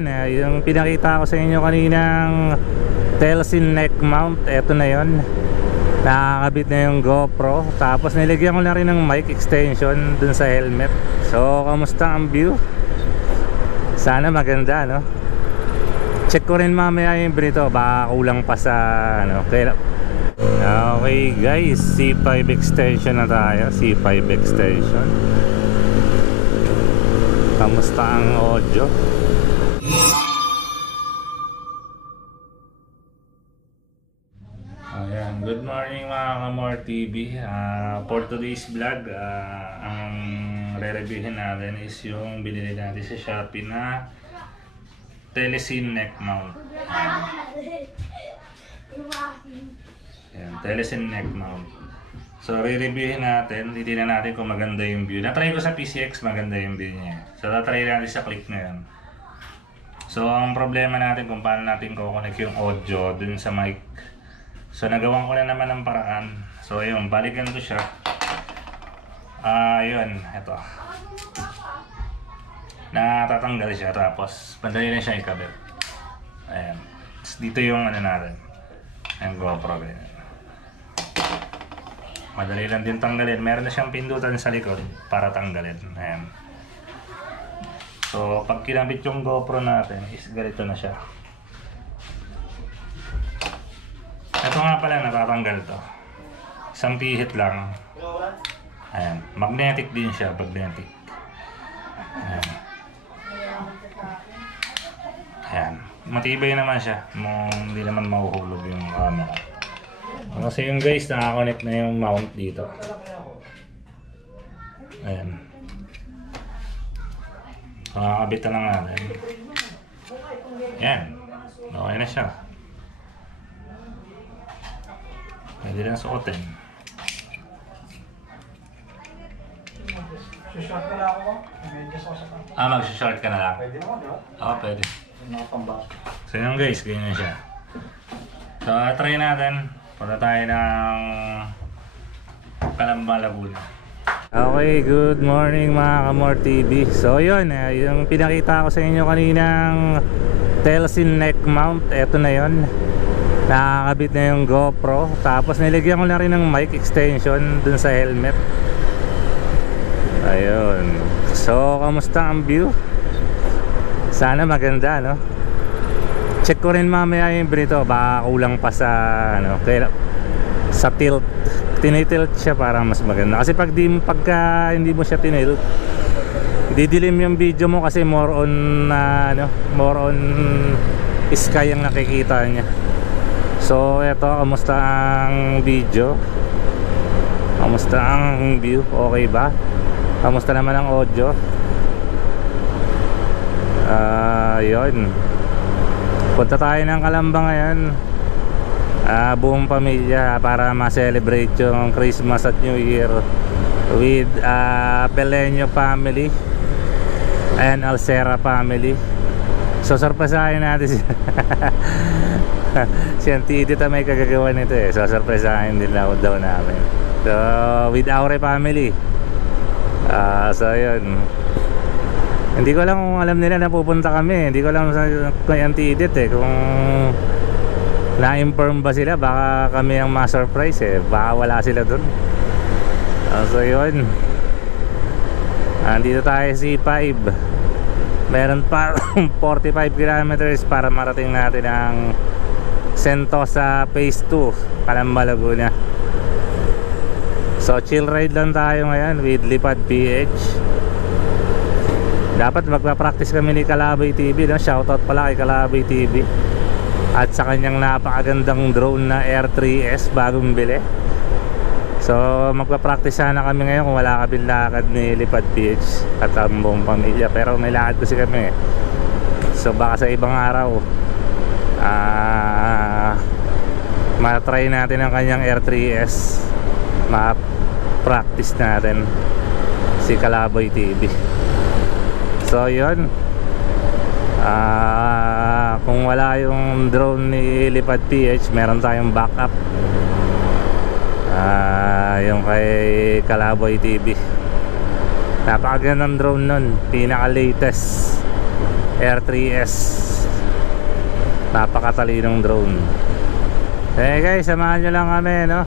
Yung pinakita ko sa inyo kaninang Telesin neck mount, eto na yon. Nakakabit na yung GoPro. Tapos nilagyan ko na rin ng mic extension dun sa helmet. So kamusta ang view? Sana maganda, no? Check ko rin mamaya yung brito, baka kulang pa sa ano. Okay guys, C5 extension na tayo. C5 extension. Kamusta ang audio? Ayan, good morning mga Kamor TV. For today's vlog, ang re-reviewin natin is yung binili natin sa Shopee na Telesin neck mount. Ayan, Telesin neck mount. So re-reviewin natin, titignan natin kung maganda yung view. Natry ko sa PCX, maganda yung view niya. So natry natin sa click na yan. So ang problema natin kung paano natin kukonek yung audio dun sa mic. So nagawan ko na naman ng paraan. So ayun, balikan ko siya. Ayun, eto. Natatanggal siya, tapos madali na siya ikabit. Ayan. Dito yung ano natin, yung GoPro. Madali lang din tanggalin. Meron na siyang pindutan sa likod para tanggalin. Ayan. So pag kinabit yung GoPro natin is ganito na siya. Ito nga pala, natatanggal to. Isang pihit lang. Ayan. Magnetic din siya. Magnetic. Ayan. Ayan. Matibay naman siya. Hindi naman mahuhulog yung camera. Kasi yung guys, nakakonect na yung mount dito. Ayan. Kakabit na lang natin. Ayan. Okay na siya. Pwede lang suotin. Short ka na ako ba? Mag-short ka na lang? Pwede naman, di ba? Oo, pwede. So yun guys, ganyan siya. So try natin. Punta tayo ng Calamba, Laguna. Okay, good morning mga Kamor TV. So yun, yung pinakita ko sa inyo kaninang Telesin neck mount, eto na yon. Nakakabit na yung GoPro. Tapos nilagyan ko na rin ng mic extension dun sa helmet. Ayun. So kamusta ang view? Sana maganda, no? Check ko rin mamaya yung brito, baka kulang pa sa ano, sa tilt. Tinitilt siya para mas maganda. Kasi pagka hindi mo siya tinilt, didilim yung video mo kasi more on more on sky ang nakikita niya. So eto, kamusta ang video? Kamusta ang view? Okay ba? Kamusta naman ang audio? Yun. Punta tayo ng Calamba ngayon. Buong pamilya para ma-celebrate yung Christmas at New Year with Beleño family and Alcera family. So surpresahin natin siya. Si Auntie Edith may kagagawa nito eh. So surpresahin din daw namin. So with our family. So yun. Hindi ko lang kung alam nila na pupunta kami. Hindi ko alam kay Auntie Edith eh, kung na-inform ba sila. Baka kami ang ma-surprise eh. Baka wala sila dun. So yun. Andito tayo C5. Meron pa 45 kilometers para marating natin ang Sentosa Phase 2, Calamba, Laguna. So chill ride lang tayo ngayon with Lipad PH. Dapat magpa-practice kami ni Kalabay TV, no? Shoutout pala kay Kalabay TV at sa kanyang napakagandang drone na Air 3S, bagong bili. So magpa-practice sana kami ngayon kung wala kaming lakad ni Lipad PH at ang buong pamilya. Pero may lakad kasi kami eh. So baka sa ibang araw matry natin ang kanyang Air 3S. Ma-practice natin si Kalabay TV. So yun, kung wala yung drone ni Lipad PH, meron tayong backup. Yung kay Kalabay TV. Napakagandang drone nun, pinaka latest R3S. Napakatalinong drone. Guys, samahan nyo lang kami, no?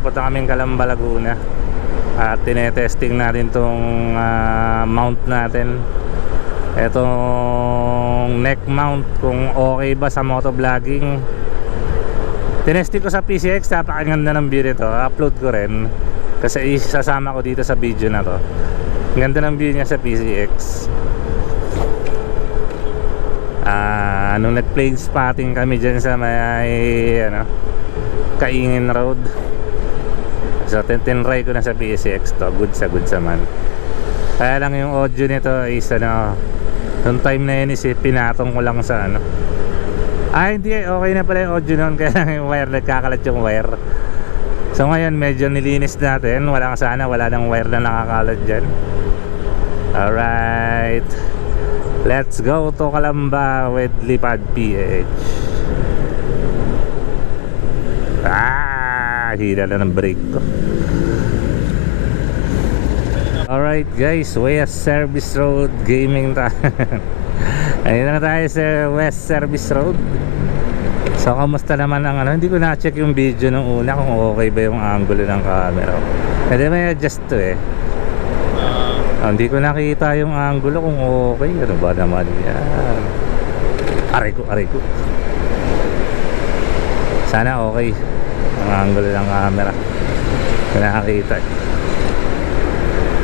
Punta kaming Calamba, Laguna. At tinetesting natin tong mount natin. Etong neck mount, kung okay ba sa motovlogging. Tinesting ko sa PCX, napakaganda ng view nito. Upload ko rin kasi isasama ko dito sa video na to. Ganda ng view niya sa PCX. Nung nag-plane spotting kami dyan sa may Kaingin Road, so tinry ko na sa PCX to. Good sa man. Kaya lang yung audio nito is nung time na yun is pinatong ko lang sa hindi, okay na pala yung audio nun. Kaya lang yung wire, nagkakalat yung wire. So ngayon medyo nilinis natin. Wala nang wire na nakakalat dyan. Alright, let's go to Calamba with Lipad PH. Hila na ng brake ko. Alright guys, West Service Road Gaming tayo. Ayun na tayo sa West Service Road. So kamusta naman ang hindi ko na-check yung video nung una kung okay ba yung angulo ng camera. Pwede may adjust to hindi ko nakita yung angulo kung okay. Ano ba naman yan? Aray ko. Sana okay ang angulo ng camera. Hindi ko nakakita.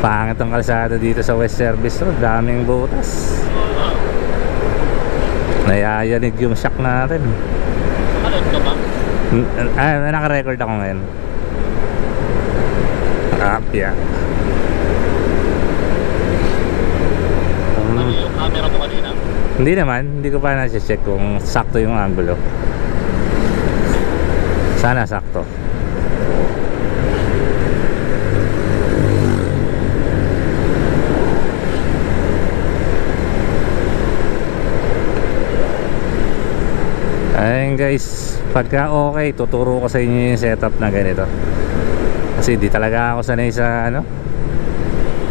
Pangit ang kalsada dito sa West Service Road. Daming butas. Nayayanig yung shock natin. Ano ba? Naka-record ako ngayon. Yeah. Ano yung camera mo kanina? Hindi naman, hindi ko pa na-check kung sakto yung angulo. Sana sakto. Ayun guys, pagka okay, tuturo ko sa inyo yung setup na ganito. Kasi di talaga ako sanay sa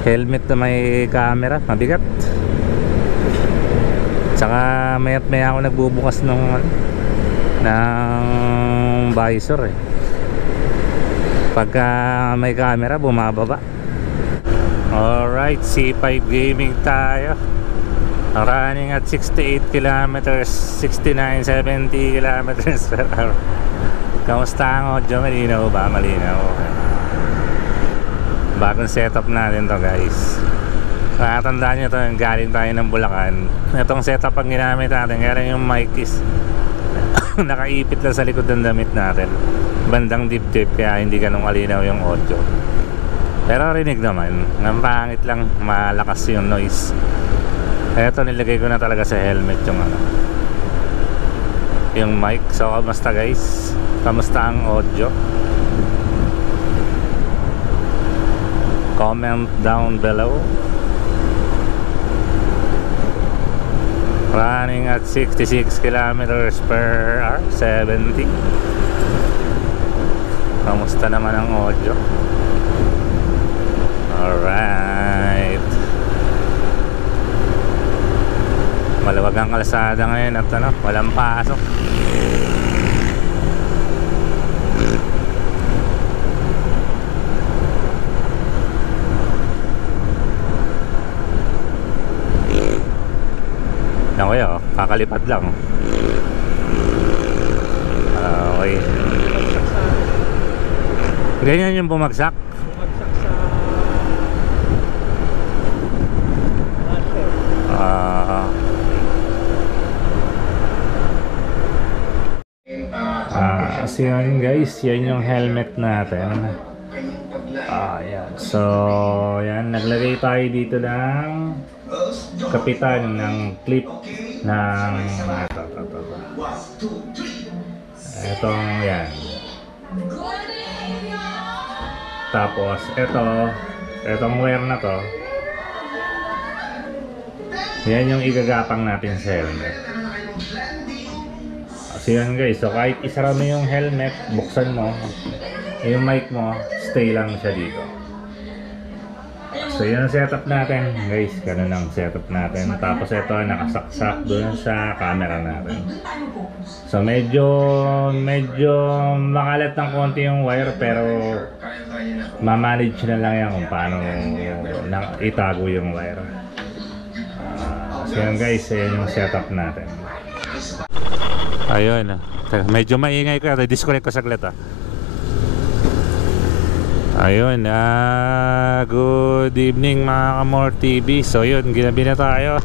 helmet na may camera, mabigat. Tsaka mayat maya ako nagbubukas ng visor pagka may camera bumababa. Alright, C5 Gaming tayo. Running at 68 kilometers, 69, 70 kilometers per hour. Kamusta ang audio? Malinaw ba? Malinaw. Bagong setup natin to guys. Nakatandaan nyo to, galing tayo ng Bulacan. Itong setup ang ginamit natin. Kaya yung mic is nakaipit lang sa likod ng damit natin, bandang dip-dip, kaya hindi ganun kalinaw yung audio. Pero rinig naman. Ang pangit lang, malakas yung noise. Eto, nilagay ko na talaga sa helmet yung mic. So kamusta guys? Kamusta ang audio? Comment down below. Running at 66 kilometers per hour, 70. Kamusta naman ang audio? Alright. Maluwag ang kalsada ngayon at walang pasok. Yan kuya, kakalipad lang. Okay. Ganyan yung bumagsak. Bumagsak sa So yan guys, yan yung helmet natin. Yan. So yan, naglagay tayo dito ng kapitan ng clip ng etong yan. Tapos etong wire na to, yan yung igagapang natin sa helmet. So yan guys, so kahit isara mo yung helmet, buksan mo yung mic mo, stay lang siya dito. So yun ang setup natin guys, ganun ang setup natin. Tapos ito nakasaksak doon sa camera natin. So medyo makalat ng konti yung wire, pero ma-manage na lang yan kung paano itago yung wire. So yun guys, yun yung setup natin. Ayun, medyo maingay ko, disconnect ko saglit Ayun, good evening mga Kamor TV. So yun, ginabi na tayo.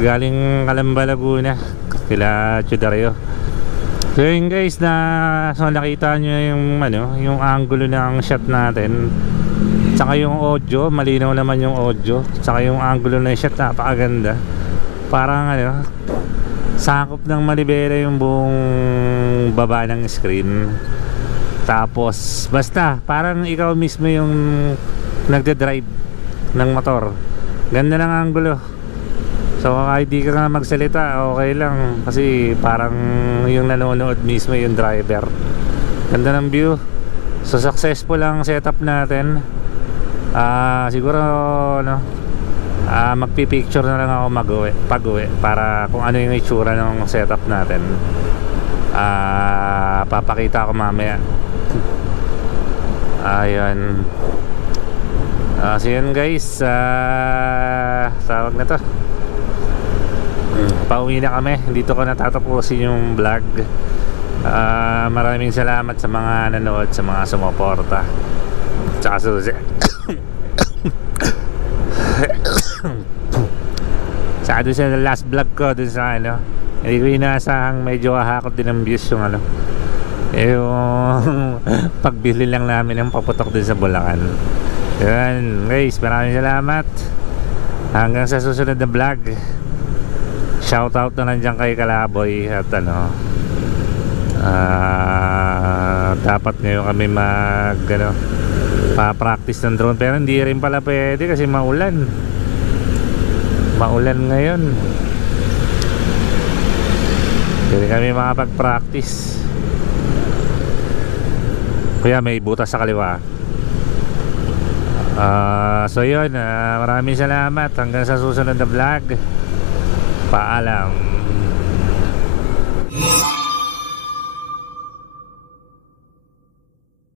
Galing Calamba, Laguna, kila Chudario. So yun guys, nakita nyo yung angulo ng shot natin. Tsaka yung audio, malinaw naman yung audio. Tsaka yung angulo ng shot, napakaganda. Parang sakop ng malibera yung buong baba ng screen. Tapos basta parang ikaw mismo yung nagde-drive ng motor. Ganda ng angulo. So kahit di ka nga magsalita, okay lang, kasi parang yung nanonood mismo yung driver. Ganda ng view. So successful ang setup natin. Siguro magpipicture na lang ako pag-uwi para kung ano yung itsura ng setup natin. Papakita ko mamaya. Ayun. So yun guys, tawag na to, pauwi na kami. Dito ko natatapusin yung vlog. Maraming salamat sa mga nanood, sa mga sumuporta. Tsaka susi saka doon sa last vlog ko, doon sa hindi ko inaasahang medyo kahakot din ang views yung yung pagbili lang namin ng paputok din sa Bulacan. Yun guys, maraming salamat. Hanggang sa susunod na vlog. Shoutout na lang dyan kay Kalaboy. At dapat ngayon kami pa-practice ng drone, pero hindi rin pala pwede kasi maulan ngayon. Hindi kami makapag-practice. Kaya may butas sa kaliwa. So yun, maraming salamat. Hanggang sa susunod na vlog. Paalam.